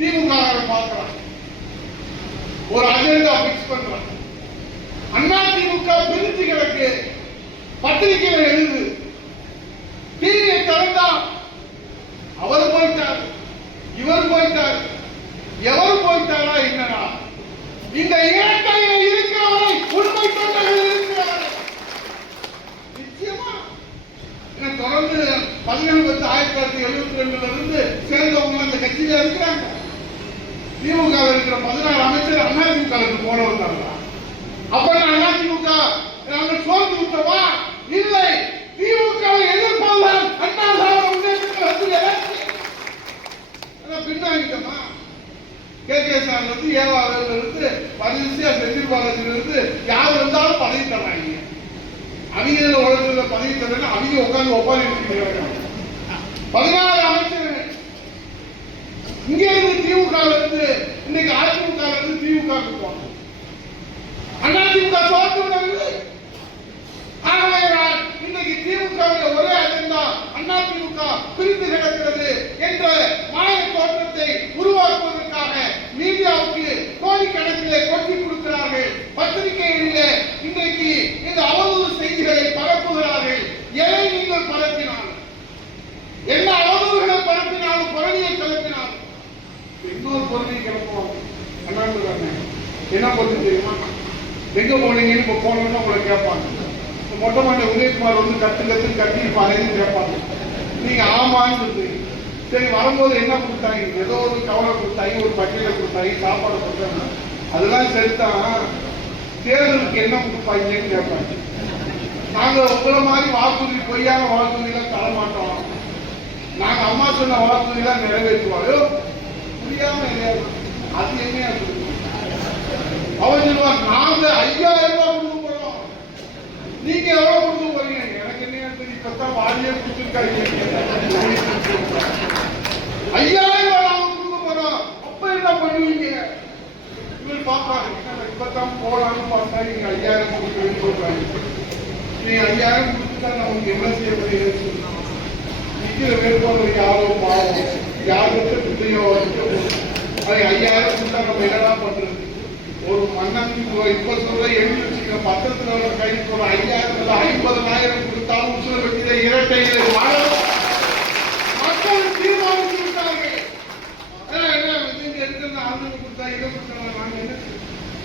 திமுக பார்க்கிறான், ஒரு agenda fix பண்றான். அண்ணா திமுக பிரிஞ்சு கிடக்கு, பத்திரிகையில எழுது, டிவியை திறந்தா அவர் போயிட்டார், இவர் போயிட்டார், எவர் போயிட்டாரா என்னன்னா இந்த இயற்கையில் இருக்கிறவரை உண்மை தொண்டர்கள் இருக்கிறார்கள். நிச்சயமா தொடர்ந்து 17/10/1972 இருந்து சேர்ந்தவங்க அந்த கட்சியில இருக்கிறாங்க. திமுக இருக்கிற 16 அமைச்சர் அதிமுக போனவங்க தான். அப்ப அதிமுக நாங்கள் சோர்ந்து விட்டோமா? இல்லை, திமுக எதிர்ப்பதுதான் அண்ணா திராவிட முன்னேற்ற கழகத்தில் பின்னாங்கிட்டோமா? KK-சார் ஏவாவில இருந்து வரிசையா செந்தில் பாலாஜியிலிருந்து யார் இருந்தாலும் பதவி தர்றாங்க. அவங்க உலகத்துல பதவி தரல, அவங்க உட்கார்ந்து ஒப்பாரி 16 அமைச்சர்கள் இங்க இருந்து திமுக இருந்து இன்னைக்கு அதிமுக இருந்து திமுக போவாங்க. அதிமுக தோற்று விடவில்லை. ஆகவே இன்னைக்கு திமுக ஒரே அஜெண்டா அதிமுக பிரிந்து கிடக்கிறது என்ற மாய தோற்றத்தை உருவாக்குவதற்காக மீடியாவுக்கு கோடிக்கணக்கிலே கொட்டி கொடுக்கிறார்கள். பத்திரிகைகளிலே இன்றைக்கு இந்த அவதூறு செய்திகளை பரப்புகிறார்கள். எதை நீங்கள் பரப்பினாலும், என்ன அவதூறுகளை பரப்பினாலும், புரணியை கிளப்பினாலும் இன்னொரு பொருளையை கிளப்புவாங்க. என்ன பொருள் தெரியுமா? எங்க போனீங்கன்னு இப்ப போனோம்னா உங்களை கேட்பாங்க. மொட்டை மாடி உதயகுமார் கத்திருப்பாங்க, கேட்பாங்க. நீங்க ஆமான்னு சொல்றீங்க. சரி, வரும்போது என்ன கொடுத்தாங்க? ஏதோ ஒரு கவலை கொடுத்தாங்க, ஒரு பட்டியலை கொடுத்தாங்க, சாப்பாடு கொடுத்தாங்க. அதெல்லாம் சரிதான், தேர்தலுக்கு என்ன கொடுப்பாங்கன்னு கேட்பாங்க. நாங்க உங்களை மாதிரி வாக்குறுதி, பொய்யான வாக்குறுதியெல்லாம் தர மாட்டோம். நாங்க அம்மா சொன்ன வாக்குறுதியெல்லாம் நிறைவேற்றுவாங்க. புரியாம அது என்ன அவன் சொல்லுவாங்க, நாங்க 5000 ரூபாய் கொடுக்க போறோம், நீங்க எவ்வளவு கொடுக்க போறீங்க? எனக்கு என்ன தெரியும், இப்பதான் வாரியே கொடுத்துருக்காங்க. 5000 ரூபாய் நாங்க கொடுக்க போறோம். அப்ப என்ன பண்ணுவீங்க? இவங்க பாப்பாங்க, இப்பதான் போலான்னு பார்த்தா நீங்க 5000 கொடுக்குறேன்னு சொல்றாங்க. நீங்க 5000 கொடுத்துட்டா நமக்கு என்ன செய்ய முடியாது? நிக்கிற வேட்பாளர் யாரோ பாவம், யாருக்கு பிள்ளையோ அது 5000 கொடுத்தா நம்ம என்னடா பண்றது? ஒரு மன்னன் இப்ப சொல்ற எழுதி வச்சுக்கிற பத்திரத்துல கைக்கு ஒரு